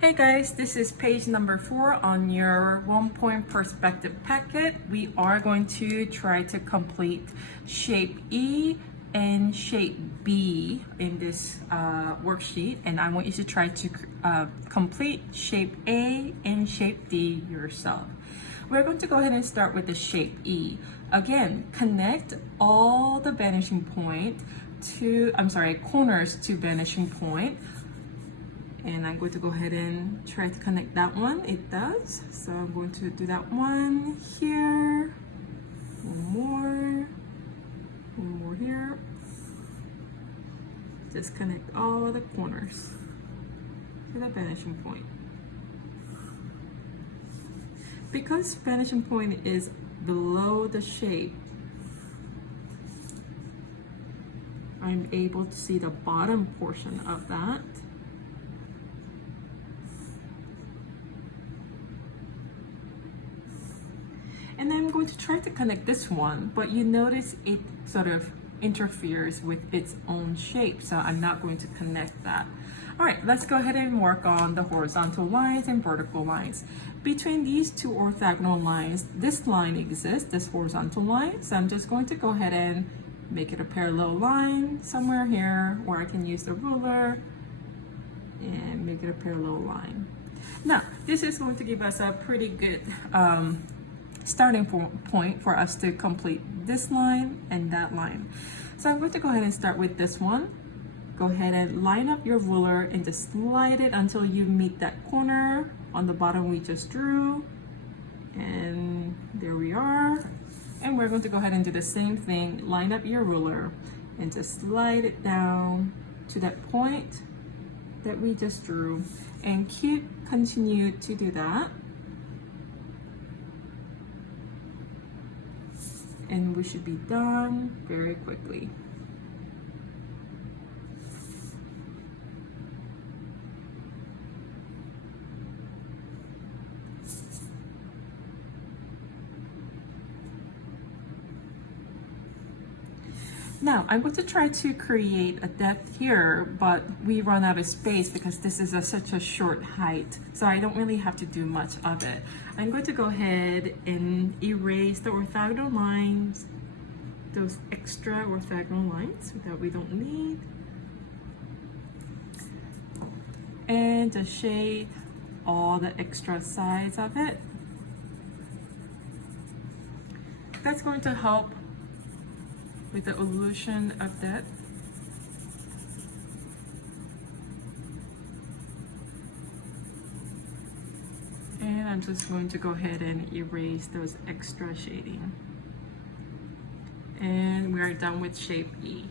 Hey guys, this is page number 4 on your 1-point perspective packet. We are going to try to complete shape E and shape B in this worksheet, and I want you to try to complete shape A and shape D yourself. We're going to go ahead and start with the shape E. Again, connect all the vanishing point corners to vanishing point. And I'm going to go ahead and try to connect that one. It does. So I'm going to do that one here. One more here. Just connect all the corners to the vanishing point. Because vanishing point is below the shape, I'm able to see the bottom portion of that. And I'm going to try to connect this one, but you notice it sort of interferes with its own shape, so I'm not going to connect that. All right, let's go ahead and work on the horizontal lines and vertical lines. Between these two orthogonal lines, this line exists, this horizontal line, so I'm just going to go ahead and make it a parallel line somewhere here, where I can use the ruler and make it a parallel line. Now, this is going to give us a pretty good starting point for us to complete this line and that line. So I'm going to go ahead and start with this one. Go ahead and line up your ruler and just slide it until you meet that corner on the bottom we just drew. And there we are. And we're going to go ahead and do the same thing. Line up your ruler and just slide it down to that point that we just drew, and continue to do that. And we should be done very quickly. Now, I'm going to try to create a depth here, but we run out of space because this is such a short height, so I don't really have to do much of it. I'm going to go ahead and erase the orthogonal lines, those extra orthogonal lines that we don't need, and just shade all the extra sides of it. That's going to help with the illusion of that. And I'm just going to go ahead and erase those extra shading. And we're done with shape E.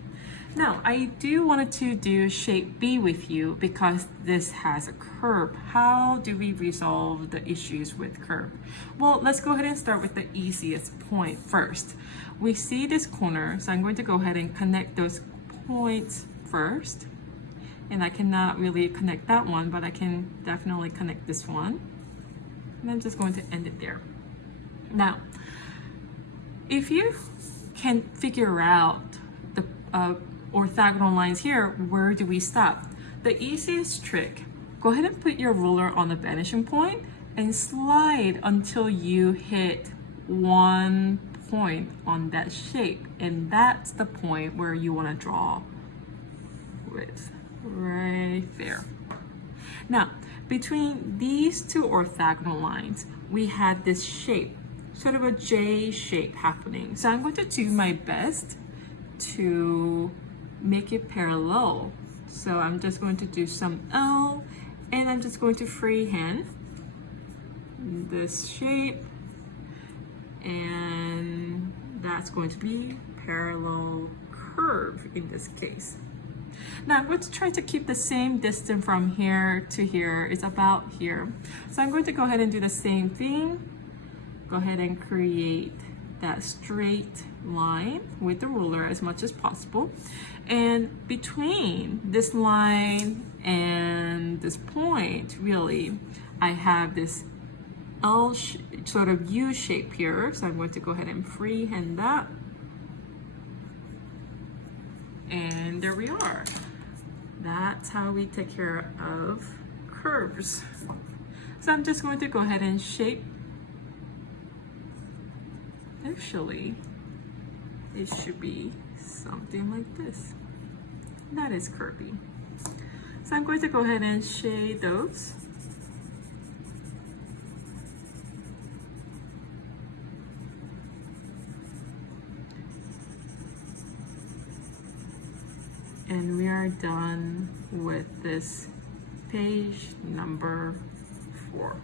Now, I do want to do shape B with you because this has a curve. How do we resolve the issues with curve? Well, let's go ahead and start with the easiest point first. We see this corner, so I'm going to go ahead and connect those points first. And I cannot really connect that one, but I can definitely connect this one. And I'm just going to end it there. Now, if you can figure out the orthogonal lines here, where do we stop? The easiest trick, go ahead and put your ruler on the vanishing point and slide until you hit one point on that shape, and that's the point where you want to draw with, right there. Now, between these two orthogonal lines, we had this shape, sort of a J shape happening. So I'm going to do my best to make it parallel. So I'm just going to do some L, and I'm just going to freehand this shape, and that's going to be parallel curve in this case. Now I'm going to try to keep the same distance from here to here. It's about here. So I'm going to go ahead and do the same thing. Go ahead and create that straight line with the ruler as much as possible. And between this line and this point, really, I have this sort of U shape here. So I'm going to go ahead and freehand that. And there we are. That's how we take care of curves. So I'm just going to go ahead and shape. Actually, it should be something like this. That is curvy. So I'm going to go ahead and shade those. And we are done with this page number 4.